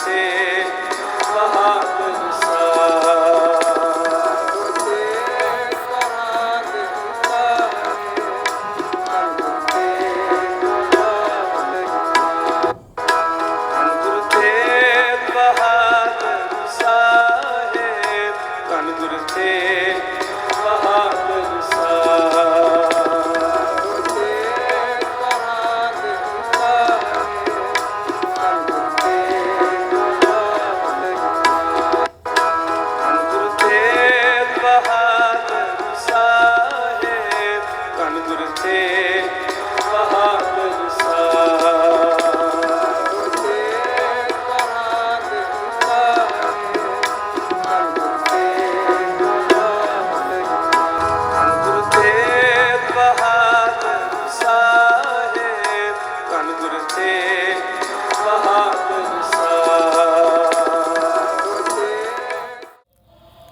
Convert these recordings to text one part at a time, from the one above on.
você.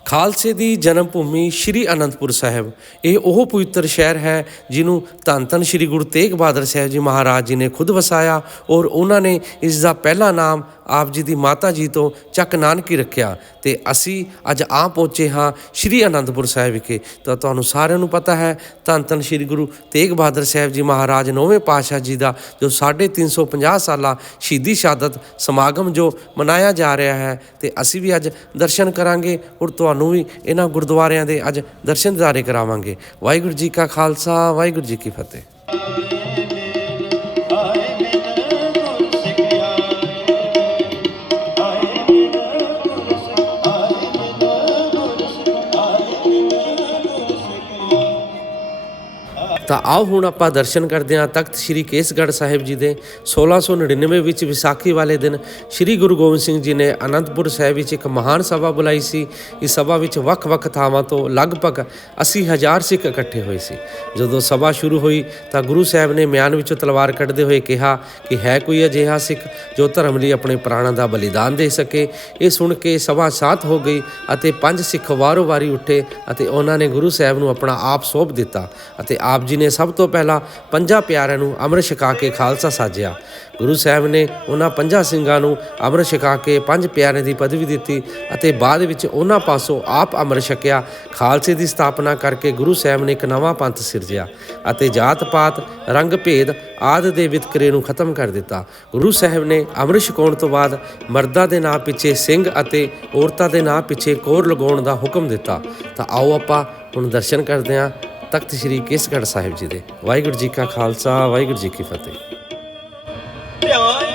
ਖਾਲਸੇ ਦੀ ਜਨਮ ਭੂਮੀ ਸ੍ਰੀ ਅਨੰਦਪੁਰ ਸਾਹਿਬ। ਇਹ ਉਹ ਪਵਿੱਤਰ ਸ਼ਹਿਰ ਹੈ ਜਿਹਨੂੰ ਧੰਨ ਧੰਨ ਸ੍ਰੀ ਗੁਰੂ ਤੇਗ ਬਹਾਦਰ ਸਾਹਿਬ ਜੀ ਮਹਾਰਾਜ ਜੀ ਨੇ ਖੁਦ ਵਸਾਇਆ ਔਰ ਉਹਨਾਂ ਨੇ ਇਸ ਦਾ ਪਹਿਲਾ ਨਾਮ ਆਪ ਜੀ ਦੀ ਮਾਤਾ ਜੀ ਤੋਂ ਚੱਕ ਨਾਨਕੀ ਰੱਖਿਆ ਤੇ ਅਸੀਂ ਅੱਜ ਆ ਪਹੁੰਚੇ ਹਾਂ ਸ੍ਰੀ ਅਨੰਦਪੁਰ ਸਾਹਿਬ ਵਿਖੇ। ਤਾਂ ਤੁਹਾਨੂੰ ਸਾਰਿਆਂ ਨੂੰ ਪਤਾ ਹੈ, ਧੰਨ ਧੰਨ ਸ੍ਰੀ ਗੁਰੂ ਤੇਗ ਬਹਾਦਰ ਸਾਹਿਬ ਜੀ ਮਹਾਰਾਜ ਨੌਵੇਂ ਪਾਤਸ਼ਾਹ ਜੀ ਦਾ, ਜੋ 350 ਸਾਲਾ ਸ਼ਹੀਦੀ ਸ਼ਹਾਦਤ ਸਮਾਗਮ ਜੋ ਮਨਾਇਆ ਜਾ ਰਿਹਾ ਹੈ ਤੇ ਅਸੀਂ ਵੀ ਅੱਜ ਦਰਸ਼ਨ ਕਰਾਂਗੇ। ਔਰ ਤੁਹਾਨੂੰ ਵੀ ਇਹਨਾਂ ਗੁਰਦੁਆਰਿਆਂ ਦੇ ਅੱਜ ਦਰਸ਼ਨ ਦਿਦਾਰੇ ਕਰਾਵਾਂਗੇ। ਵਾਹਿਗੁਰੂ ਜੀ ਕਾ ਖਾਲਸਾ, ਵਾਹਿਗੁਰੂ ਜੀ ਕੀ ਫਤਿਹ। ਤਾਂ ਆਓ ਹੁਣ ਆਪਾਂ ਦਰਸ਼ਨ ਕਰਦੇ ਹਾਂ ਤਖਤ ਸ੍ਰੀ ਕੇਸਗੜ੍ਹ ਸਾਹਿਬ ਜੀ ਦੇ 1699 ਵਿੱਚ ਵਿਸਾਖੀ ਵਾਲੇ ਦਿਨ ਸ੍ਰੀ ਗੁਰੂ ਗੋਬਿੰਦ ਸਿੰਘ ਜੀ ਨੇ ਅਨੰਦਪੁਰ ਸਾਹਿਬ ਵਿੱਚ ਇੱਕ ਮਹਾਨ ਸਭਾ ਬੁਲਾਈ ਸੀ। ਇਸ ਸਭਾ ਵਿੱਚ ਵੱਖ-ਵੱਖ ਥਾਵਾਂ ਤੋਂ ਲਗਭਗ 80000 ਸਿੱਖ ਇਕੱਠੇ ਹੋਏ ਸੀ। ਜਦੋਂ ਸਭਾ ਸ਼ੁਰੂ ਹੋਈ ਤਾਂ ਗੁਰੂ ਸਾਹਿਬ ਨੇ ਮਿਆਨ ਵਿੱਚੋਂ ਤਲਵਾਰ ਕੱਢਦੇ ਹੋਏ ਕਿਹਾ ਕਿ ਹੈ ਕੋਈ ਅਜਿਹਾ ਸਿੱਖ ਜੋ ਧਰਮ ਲਈ ਆਪਣੇ ਪ੍ਰਾਣਾਂ ਦਾ ਬਲੀਦਾਨ ਦੇ ਸਕੇ। ਇਹ ਸੁਣ ਕੇ ਸਭਾ ਸ਼ਾਂਤ ਹੋ ਗਈ ਅਤੇ ਪੰਜ ਸਿੱਖ ਵਾਰੋ-ਵਾਰੀ ਉੱਠੇ ਅਤੇ ਉਹਨਾਂ ਨੇ ਗੁਰੂ ਸਾਹਿਬ ਨੂੰ ਆਪਣਾ ਆਪ ਸੌਂਪ ਦਿੱਤਾ ਅਤੇ ਆਪ ਜੀ ਨੇ ਸਭ ਤੋਂ ਪਹਿਲਾਂ ਪੰਜਾਂ ਪਿਆਰਿਆਂ ਨੂੰ ਅੰਮ੍ਰਿਤ ਛਕਾ ਕੇ ਖਾਲਸਾ ਸਾਜਿਆ। ਗੁਰੂ ਸਾਹਿਬ ਨੇ ਉਹਨਾਂ ਪੰਜਾਂ ਸਿੰਘਾਂ ਨੂੰ ਅੰਮ੍ਰਿਤ ਛਕਾ ਕੇ ਪੰਜ ਪਿਆਰਿਆਂ ਦੀ ਪਦਵੀ ਦਿੱਤੀ ਅਤੇ ਬਾਅਦ ਵਿੱਚ ਉਹਨਾਂ ਪਾਸੋਂ ਆਪ ਅੰਮ੍ਰਿਤ ਛਕਿਆ। ਖਾਲਸੇ ਦੀ ਸਥਾਪਨਾ ਕਰਕੇ ਗੁਰੂ ਸਾਹਿਬ ਨੇ ਇੱਕ ਨਵਾਂ ਪੰਥ ਸਿਰਜਿਆ ਅਤੇ ਜਾਤ-ਪਾਤ ਰੰਗ ਭੇਦ ਆਦਿ ਦੇ ਵਿਤਕਰੇ ਨੂੰ ਖਤਮ ਕਰ ਦਿੱਤਾ। ਗੁਰੂ ਸਾਹਿਬ ਨੇ ਅੰਮ੍ਰਿਤ ਛਕਾਉਣ ਤੋਂ ਬਾਅਦ ਮਰਦਾਂ ਦੇ ਨਾਂ ਪਿੱਛੇ ਸਿੰਘ ਅਤੇ ਔਰਤਾਂ ਦੇ ਨਾਂ ਪਿੱਛੇ ਕੋਰ ਲਗਾਉਣ ਦਾ ਹੁਕਮ ਦਿੱਤਾ। ਤਾਂ ਆਓ ਆਪਾਂ ਹੁਣ ਦਰਸ਼ਨ ਕਰਦੇ ਹਾਂ ਤਖਤ ਸ੍ਰੀ ਕੇਸਗੜ੍ਹ ਸਾਹਿਬ ਜੀ ਦੇ। ਵਾਹਿਗੁਰੂ ਜੀ ਕਾ ਖਾਲਸਾ, ਵਾਹਿਗੁਰੂ ਜੀ ਕੀ ਫਤਿਹ। ਧਿਆਏ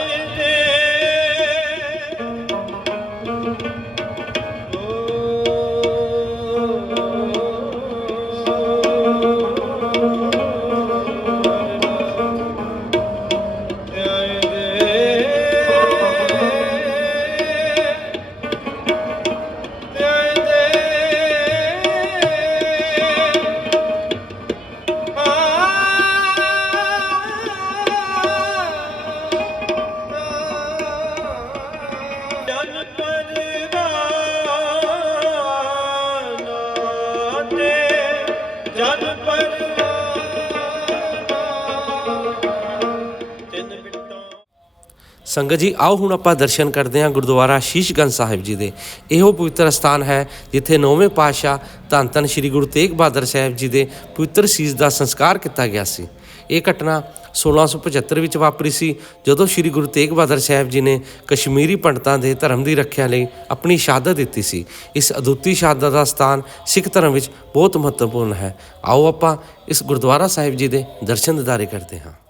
ਸੰਗਤ ਜੀ, ਆਓ ਹੁਣ ਆਪਾਂ ਦਰਸ਼ਨ ਕਰਦੇ ਹਾਂ ਗੁਰਦੁਆਰਾ ਸ਼ੀਸ਼ਗੰਜ ਸਾਹਿਬ ਜੀ ਦੇ। ਇਹੋ ਪਵਿੱਤਰ ਸਥਾਨ ਹੈ ਜਿੱਥੇ ਨੌਵੇਂ ਪਾਤਸ਼ਾਹ ਧੰਨ ਧੰਨ ਸ੍ਰੀ ਗੁਰੂ ਤੇਗ ਬਹਾਦਰ ਸਾਹਿਬ ਜੀ ਦੇ ਪਵਿੱਤਰ ਸੀਸ ਦਾ ਸੰਸਕਾਰ ਕੀਤਾ ਗਿਆ ਸੀ। ਇਹ ਘਟਨਾ 1675 ਵਿੱਚ ਵਾਪਰੀ ਸੀ, ਜਦੋਂ ਸ੍ਰੀ ਗੁਰੂ ਤੇਗ ਬਹਾਦਰ ਸਾਹਿਬ ਜੀ ਨੇ ਕਸ਼ਮੀਰੀ ਪੰਡਤਾਂ ਦੇ ਧਰਮ ਦੀ ਰੱਖਿਆ ਲਈ ਆਪਣੀ ਸ਼ਹਾਦਤ ਦਿੱਤੀ ਸੀ। ਇਸ ਅਦੁੱਤੀ ਸ਼ਹਾਦਤ ਦਾ ਸਥਾਨ ਸਿੱਖ ਧਰਮ ਵਿੱਚ ਬਹੁਤ ਮਹੱਤਵਪੂਰਨ ਹੈ। ਆਓ ਆਪਾਂ ਇਸ ਗੁਰਦੁਆਰਾ ਸਾਹਿਬ ਜੀ ਦੇ ਦਰਸ਼ਨ ਦਿਦਾਰੇ ਕਰਦੇ ਹਾਂ।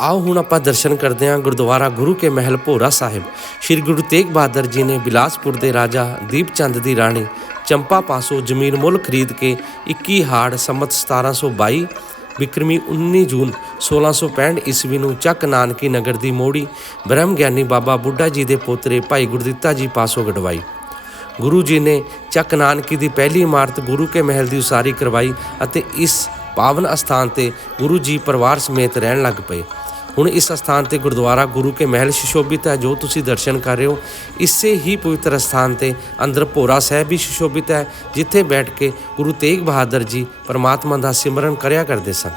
ਆਓ ਹੁਣ ਆਪਾਂ ਦਰਸ਼ਨ ਕਰਦੇ ਹਾਂ ਗੁਰਦੁਆਰਾ ਗੁਰੂ ਕੇ ਮਹਿਲ ਭੋਰਾ ਸਾਹਿਬ। ਸ੍ਰੀ ਗੁਰੂ ਤੇਗ ਬਹਾਦਰ ਜੀ ਨੇ ਬਿਲਾਸਪੁਰ ਦੇ ਰਾਜਾ ਦੀਪ ਚੰਦ ਦੀ ਰਾਣੀ ਚੰਪਾ ਪਾਸੋਂ ਜ਼ਮੀਨ ਮੁੱਲ ਖਰੀਦ ਕੇ 21 ਹਾੜ ਸੰਮਤ 1722 ਵਿਕਰਮੀ 19 ਜੂਨ 1665 ਈਸਵੀ ਨੂੰ ਚੱਕ ਨਾਨਕੀ ਨਗਰ ਦੀ ਮੋੜੀ ਬ੍ਰਹਮ ਗਿਆਨੀ ਬਾਬਾ ਬੁੱਢਾ ਜੀ ਦੇ ਪੋਤਰੇ ਭਾਈ ਗੁਰਦਿੱਤਾ ਜੀ ਪਾਸੋਂ ਗੜਵਾਈ ਗੁਰੂ ਜੀ ਨੇ ਚੱਕ ਨਾਨਕੀ ਦੀ ਪਹਿਲੀ ਇਮਾਰਤ ਗੁਰੂ ਕੇ ਮਹਿਲ ਦੀ ਉਸਾਰੀ ਕਰਵਾਈ ਅਤੇ ਇਸ ਪਾਵਨ ਅਸਥਾਨ ਤੇ ਗੁਰੂ ਜੀ ਪਰਿਵਾਰ ਸਮੇਤ ਰਹਿਣ ਲੱਗ ਪਏ। ਹੁਣ ਇਸ ਅਸਥਾਨ ਤੇ ਗੁਰਦੁਆਰਾ ਗੁਰੂ ਕੇ ਮਹਿਲ ਸੁਸ਼ੋਭਿਤ ਹੈ, ਜੋ ਤੁਸੀਂ ਦਰਸ਼ਨ ਕਰ ਰਹੇ ਹੋ, ਇਸੇ ਹੀ ਪਵਿੱਤਰ ਅਸਥਾਨ ਤੇ ਅੰਦਰ ਭੋਰਾ ਸਾਹਿਬ ਵੀ ਸੁਸ਼ੋਭਿਤ ਹੈ, ਜਿੱਥੇ ਬੈਠ ਕੇ ਗੁਰੂ ਤੇਗ ਬਹਾਦਰ ਜੀ ਪਰਮਾਤਮਾ ਦਾ ਸਿਮਰਨ ਕਰਿਆ ਕਰਦੇ ਸਨ।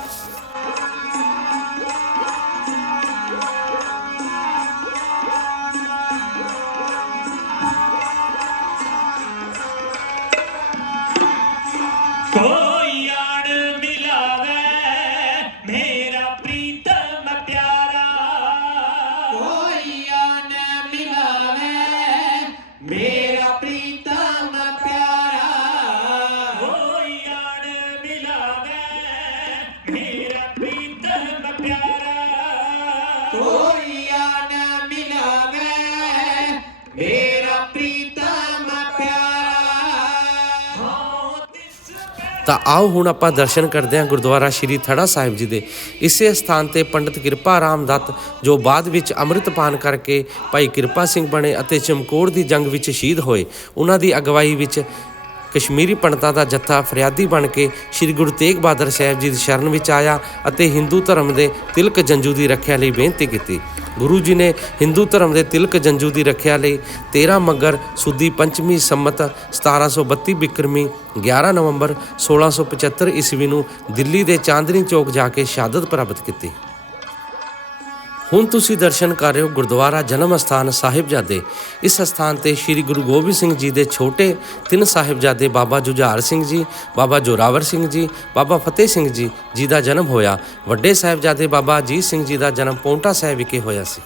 ਤਾਂ ਆਓ ਹੁਣ ਆਪਾਂ ਦਰਸ਼ਨ ਕਰਦੇ ਹਾਂ ਗੁਰਦੁਆਰਾ ਸ਼੍ਰੀ ਥੜਾ ਸਾਹਿਬ ਜੀ ਦੇ। ਇਸੇ ਸਥਾਨ ਤੇ ਪੰਡਿਤ ਕਿਰਪਾ ਰਾਮ ਦੱਤ ਜੋ ਬਾਅਦ ਵਿੱਚ ਅੰਮ੍ਰਿਤਪਾਨ ਕਰਕੇ ਭਾਈ ਕਿਰਪਾ ਸਿੰਘ ਬਣੇ ਅਤੇ ਚਮਕੌਰ ਦੀ ਜੰਗ ਵਿੱਚ ਸ਼ਹੀਦ ਹੋਏ, ਉਹਨਾਂ ਦੀ ਅਗਵਾਈ ਵਿੱਚ ਕਸ਼ਮੀਰੀ ਪੰਡਤਾਂ ਦਾ ਜੱਥਾ ਫਰਿਆਦੀ ਬਣ ਕੇ ਸ੍ਰੀ ਗੁਰੂ ਤੇਗ ਬਹਾਦਰ ਸਾਹਿਬ ਜੀ ਦੀ ਸ਼ਰਨ ਵਿੱਚ ਆਇਆ ਅਤੇ ਹਿੰਦੂ ਧਰਮ ਦੇ ਤਿਲਕ ਜੰਜੂ ਦੀ ਰੱਖਿਆ ਲਈ ਬੇਨਤੀ ਕੀਤੀ। ਗੁਰੂ ਜੀ ਨੇ ਹਿੰਦੂ ਧਰਮ ਦੇ ਤਿਲਕ ਜੰਜੂ ਦੀ ਰੱਖਿਆ ਲਈ 13 ਮਗਰ ਸੁਦੀ ਪੰਚਮੀ ਸੰਮਤ 1732 ਬਿਕਰਮੀ 11 ਨਵੰਬਰ 1675 ਈਸਵੀ ਨੂੰ ਦਿੱਲੀ ਦੇ ਚਾਂਦਨੀ ਚੌਕ ਜਾ ਕੇ ਸ਼ਹਾਦਤ ਪ੍ਰਾਪਤ ਕੀਤੀ। ਹੁਣ ਤੁਸੀਂ ਦਰਸ਼ਨ ਕਰ ਰਹੇ ਹੋ ਗੁਰਦੁਆਰਾ ਜਨਮ ਸਥਾਨ ਸਾਹਿਬਜ਼ਾਦੇ। ਇਸ ਸਥਾਨ ਤੇ ਸ੍ਰੀ ਗੁਰੂ ਗੋਬਿੰਦ ਸਿੰਘ ਜੀ ਦੇ ਛੋਟੇ ਤਿੰਨ ਸਾਹਿਬਜ਼ਾਦੇ ਬਾਬਾ ਜੁਝਾਰ ਸਿੰਘ ਜੀ, ਬਾਬਾ ਜੋਰਾਵਰ ਸਿੰਘ ਜੀ, ਬਾਬਾ ਫਤਿਹ ਸਿੰਘ ਜੀ ਜੀ ਦਾ ਜਨਮ ਹੋਇਆ। ਵੱਡੇ ਸਾਹਿਬਜ਼ਾਦੇ ਬਾਬਾ ਅਜੀਤ ਸਿੰਘ ਜੀ ਦਾ ਜਨਮ ਪੌਂਟਾ ਸਾਹਿਬ ਵਿਖੇ ਹੋਇਆ ਸੀ।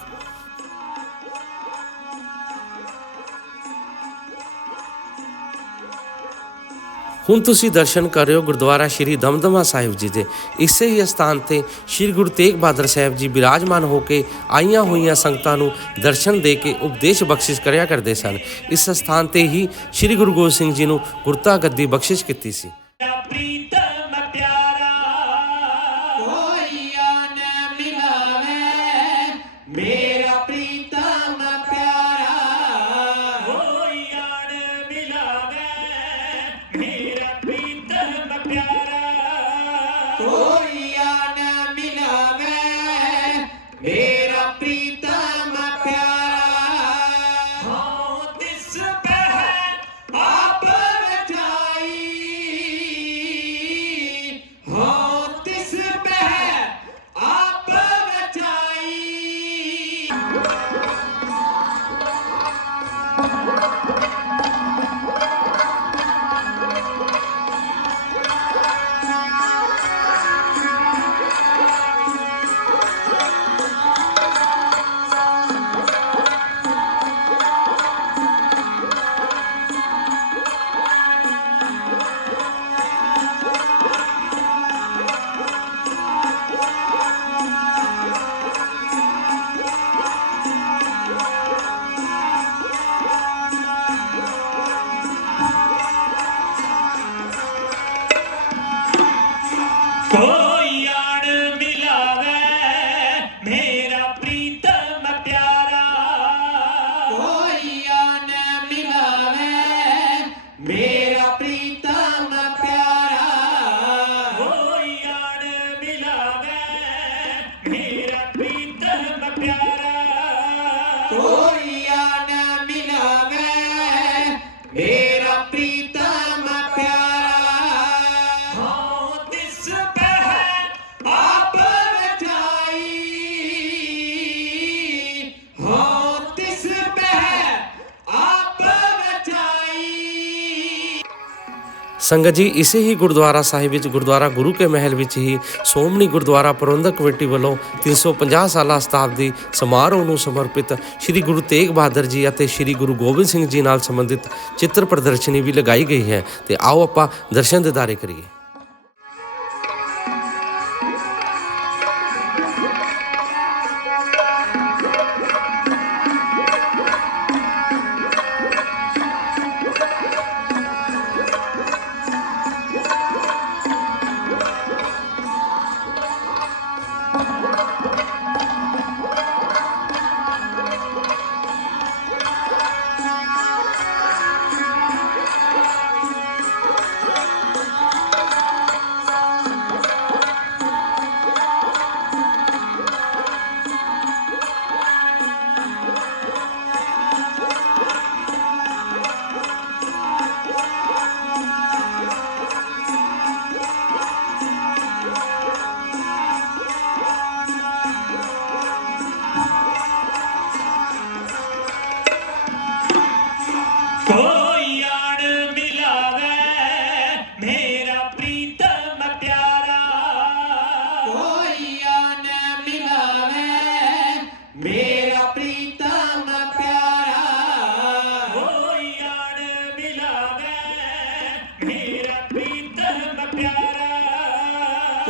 ਹੁਣ ਤੁਸੀਂ ਦਰਸ਼ਨ ਕਰ ਰਹੇ ਹੋ ਗੁਰਦੁਆਰਾ ਸ਼੍ਰੀ ਦਮਦਮਾ ਸਾਹਿਬ ਜੀ ਦੇ। ਇਸੇ ਹੀ ਸਥਾਨ ਤੇ ਸ਼੍ਰੀ ਗੁਰੂ ਤੇਗ ਬਹਾਦਰ ਸਾਹਿਬ ਜੀ ਬਿਰਾਜਮਾਨ ਹੋ ਕੇ ਆਈਆਂ ਹੋਈਆਂ ਸੰਗਤਾਂ ਨੂੰ ਦਰਸ਼ਨ ਦੇ ਕੇ ਉਪਦੇਸ਼ ਬਖਸ਼ਿਸ਼ ਕਰਿਆ ਕਰਦੇ ਸਨ। ਇਸ ਸਥਾਨ ਤੇ ਹੀ ਸ਼੍ਰੀ ਗੁਰੂ ਗੋਬਿੰਦ ਸਿੰਘ ਜੀ ਨੂੰ ਗੁਰਤਾ ਗੱਦੀ ਬਖਸ਼ਿਸ਼ ਕੀਤੀ ਸੀ। ਸੰਗਤ ਜੀ, ਇਸੇ ਹੀ ਗੁਰਦੁਆਰਾ ਸਾਹਿਬ ਵਿੱਚ, ਗੁਰਦੁਆਰਾ ਗੁਰੂ ਕੇ ਮਹਿਲ ਵਿੱਚ ਹੀ ਸ਼ੋਮਣੀ ਗੁਰਦੁਆਰਾ ਪ੍ਰਬੰਧਕ ਕਮੇਟੀ ਵੱਲੋਂ 350 ਸਾਲਾ ਸ਼ਤਾਬਦੀ ਸਮਾਰੋਹ ਨੂੰ ਸਮਰਪਿਤ ਸ੍ਰੀ ਗੁਰੂ ਤੇਗ ਬਹਾਦਰ ਜੀ ਅਤੇ ਸ੍ਰੀ ਗੁਰੂ ਗੋਬਿੰਦ ਸਿੰਘ ਜੀ ਨਾਲ ਸੰਬੰਧਿਤ ਚਿੱਤਰ ਪ੍ਰਦਰਸ਼ਨੀ ਵੀ ਲਗਾਈ ਗਈ ਹੈ। ਤੇ ਆਓ ਆਪਾਂ ਦਰਸ਼ਨ ਦਿਦਾਰੇ ਕਰੀਏ।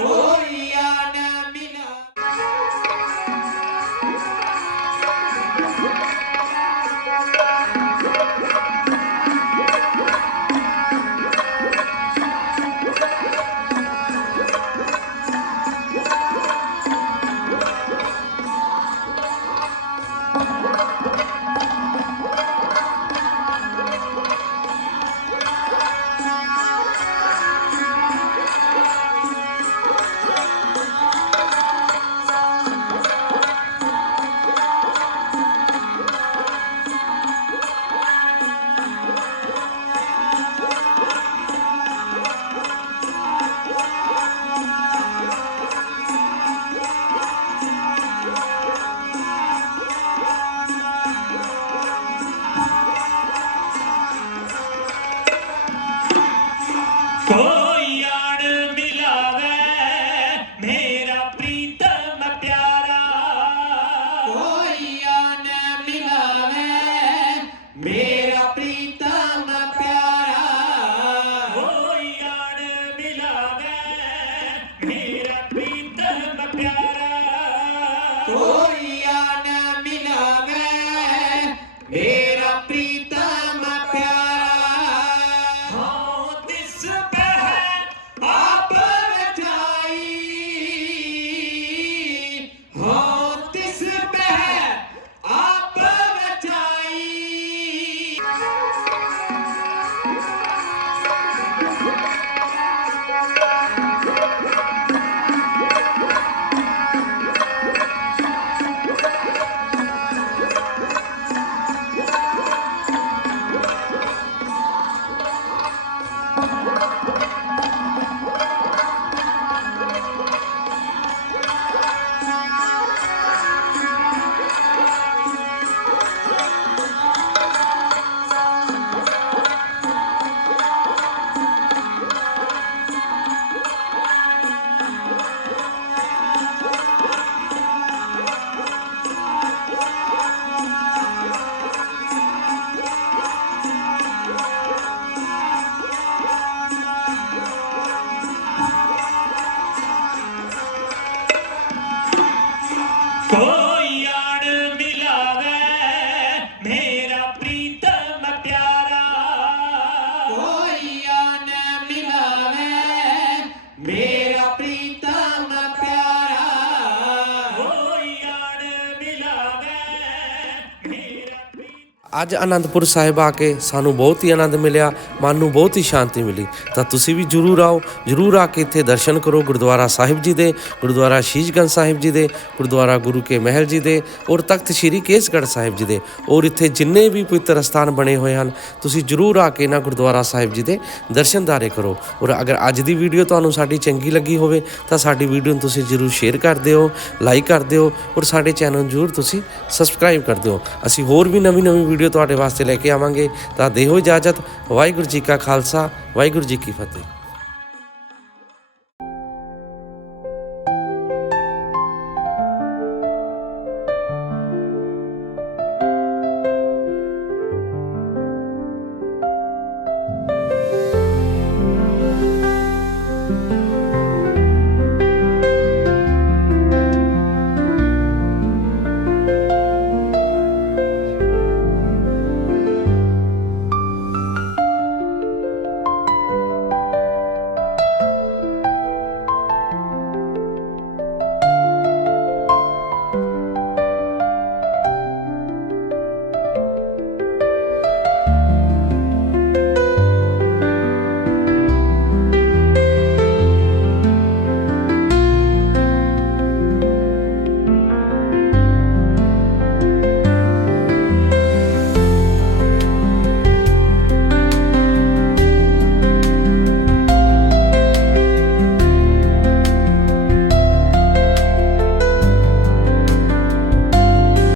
ਕੋਈ ਕੋਈ ਅੱਜ ਆਨੰਦਪੁਰ ਸਾਹਿਬ ਆ ਕੇ ਸਾਨੂੰ ਬਹੁਤ ਹੀ ਆਨੰਦ ਮਿਲਿਆ, ਮਨ ਨੂੰ ਬਹੁਤ ਹੀ ਸ਼ਾਂਤੀ ਮਿਲੀ। ਤਾਂ ਤੁਸੀਂ ਵੀ ਜਰੂਰ ਆਓ, ਜਰੂਰ ਆ ਕੇ ਇੱਥੇ ਦਰਸ਼ਨ ਕਰੋ ਗੁਰਦੁਆਰਾ ਸਾਹਿਬ ਜੀ ਦੇ, ਗੁਰਦੁਆਰਾ ਸ਼ੀਸ਼ਗੰਜ ਸਾਹਿਬ ਜੀ ਦੇ, ਗੁਰਦੁਆਰਾ ਗੁਰੂ ਕੇ ਮਹਿਲ ਜੀ ਦੇ ਔਰ ਤਖਤ ਸ੍ਰੀ ਕੇਸਗੜ੍ਹ ਸਾਹਿਬ ਜੀ ਦੇ। ਔਰ ਇੱਥੇ ਜਿੰਨੇ ਵੀ ਪਵਿੱਤਰ ਸਥਾਨ ਬਣੇ ਹੋਏ ਹਨ, ਤੁਸੀਂ ਜਰੂਰ ਆ ਕੇ ਨਾ ਗੁਰਦੁਆਰਾ ਸਾਹਿਬ ਜੀ ਦੇ ਦਰਸ਼ਨਦਾਰੇ ਕਰੋ। ਔਰ ਅਗਰ ਅੱਜ ਦੀ ਵੀਡੀਓ ਤੁਹਾਨੂੰ ਸਾਡੀ ਚੰਗੀ ਲੱਗੀ ਹੋਵੇ, ਤਾਂ ਸਾਡੀ ਵੀਡੀਓ ਨੂੰ ਤੁਸੀਂ ਜਰੂਰ ਸ਼ੇਅਰ ਕਰ ਦਿਓ, ਲਾਈਕ ਕਰ ਦਿਓ ਔਰ ਸਾਡੇ ਚੈਨਲ ਨੂੰ ਜਰੂਰ ਤੁਸੀਂ ਸਬਸਕ੍ਰਾਈਬ ਕਰ ਦਿਓ। ਅਸੀਂ ਹੋਰ ਵੀ ਨਵੀਂ ਨਵੀਂ ਵੀਡੀਓ ਵੀਡੀਓ ਤੁਹਾਡੇ ਵਾਸਤੇ ਲੈ ਕੇ ਆਵਾਂਗੇ। ਤਾਂ ਦੇਹੋ ਇਜਾਜ਼ਤ। ਵਾਹਿਗੁਰੂ ਜੀ ਕਾ ਖਾਲਸਾ, ਵਾਹਿਗੁਰੂ ਜੀ ਕੀ ਫਤਿਹ।